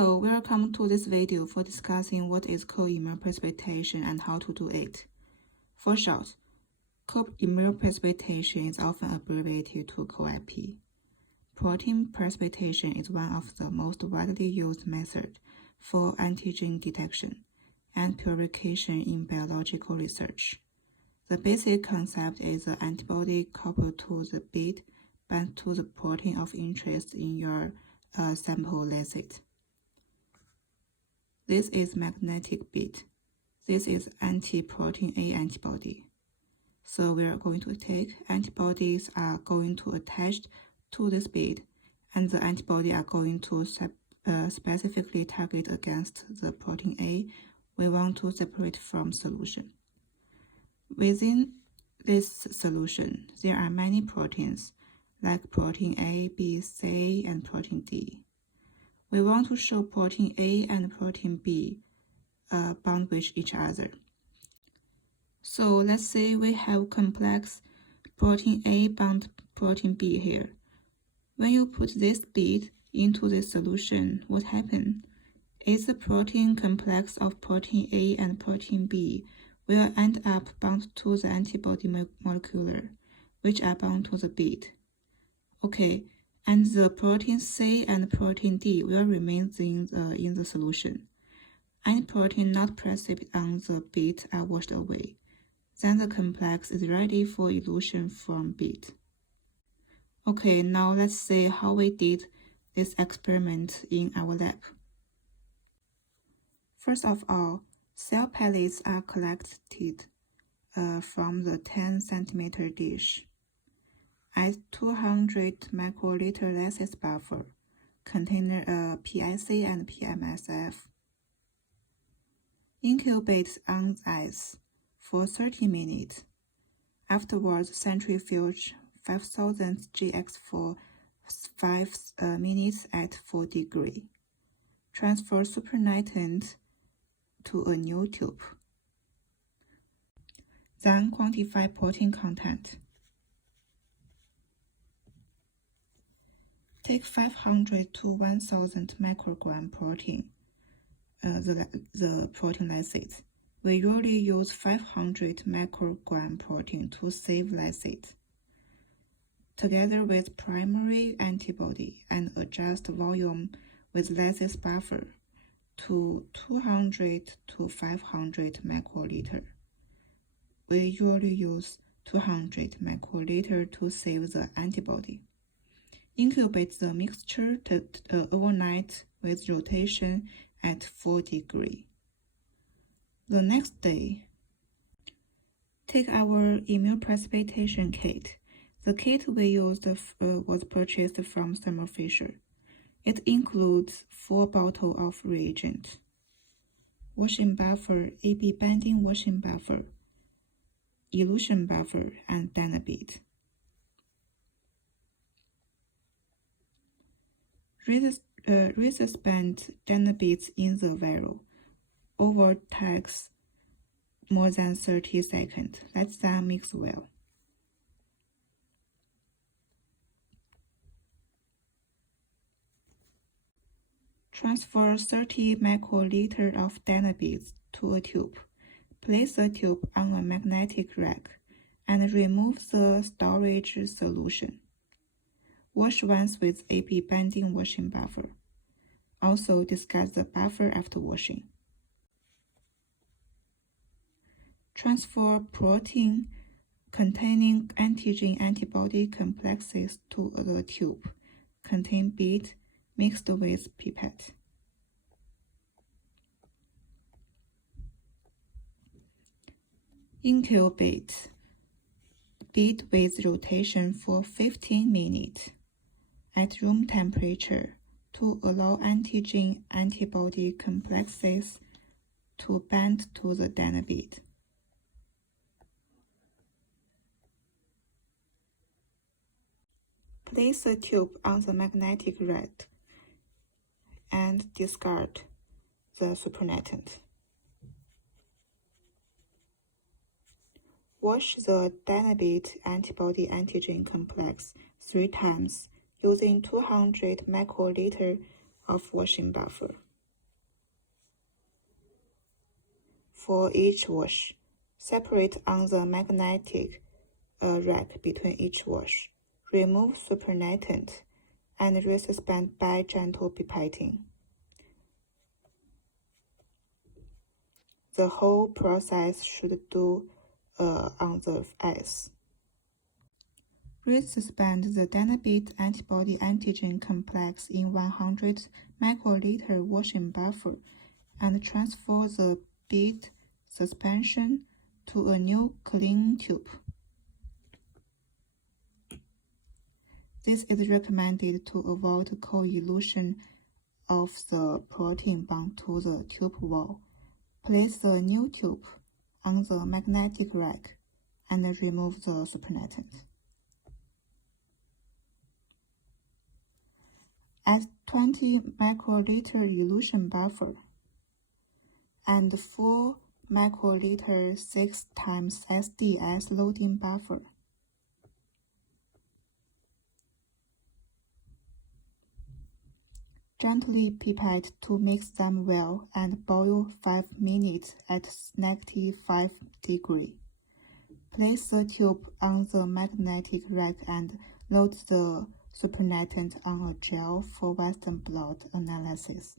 Hello, welcome to this video for discussing what is co-immunoprecipitation and how to do it. For short, co-immunoprecipitation is often abbreviated to Co-IP. Protein precipitation is one of the most widely used methods for antigen detection and purification in biological research. The basic concept is the antibody coupled to the bead binds to the protein of interest in your sample lysid. This is magnetic bead. This is anti-protein A antibody. So we are going to take antibodies are going to attach to this bead, and the antibody are going to specifically target against the protein A we want to separate from solution. Within this solution, there are many proteins like protein A, B, C, and protein D. We want to show protein A and protein B bond with each other. So let's say we have complex protein A bound protein B here. When you put this bead into this solution, what happens? Is the protein complex of protein A and protein B will end up bound to the antibody molecule, which are bound to the bead. Okay. And the protein C and protein D will remain in the solution. Any protein not present on the bead are washed away. Then the complex is ready for elution from bead. Okay, now let's see how we did this experiment in our lab. First of all, cell pellets are collected from the 10 cm dish. Add 200 microliter lysis buffer, containing PIC and PMSF. Incubate on ice for 30 minutes. Afterwards, centrifuge 5000 GX for 5 minutes at 4 degrees. Transfer supernatant to a new tube. Then quantify protein content. Take 500 to 1000 microgram protein, the protein lysid. We usually use 500 microgram protein to save lysid. Together with primary antibody and adjust volume with lysis buffer to 200 to 500 microliter. We usually use 200 microliter to save the antibody. Incubate the mixture overnight with rotation at 4 degrees. The next day, take our immunoprecipitation kit. The kit we used was purchased from Thermo Fisher. It includes 4 bottles of reagent, washing buffer, AB binding washing buffer, elution buffer, and dynabead. Resistant dynabeads in the vial. Over takes more than 30 seconds. Let them mix well. Transfer 30 microliter of dynabeads to a tube. Place the tube on a magnetic rack and remove the storage solution. Wash once with AB binding washing buffer. Also discard the buffer after washing. Transfer protein containing antigen antibody complexes to the tube. Contain bead mixed with pipette. Incubate bead with rotation for 15 minutes at room temperature to allow antigen antibody complexes to bind to the dynabead. Place the tube on the magnetic rack and discard the supernatant. Wash the dynabead antibody antigen complex 3 times using 200 microliter of washing buffer. for each wash. Separate on the magnetic rack between each wash. Remove supernatant and resuspend by gentle pipetting. The whole process should do on the ice. Resuspend the Dynabit antibody-antigen complex in 100 microliter washing buffer and transfer the bead suspension to a new clean tube. This is recommended to avoid co-elution of the protein bound to the tube wall. Place the new tube on the magnetic rack and remove the supernatant. Add 20 microliter elution buffer and 4 microliter 6 times SDS loading buffer. Gently pipette to mix them well and boil 5 minutes at -5 degrees. Place the tube on the magnetic rack and load the supernatant on a gel for Western blot analysis.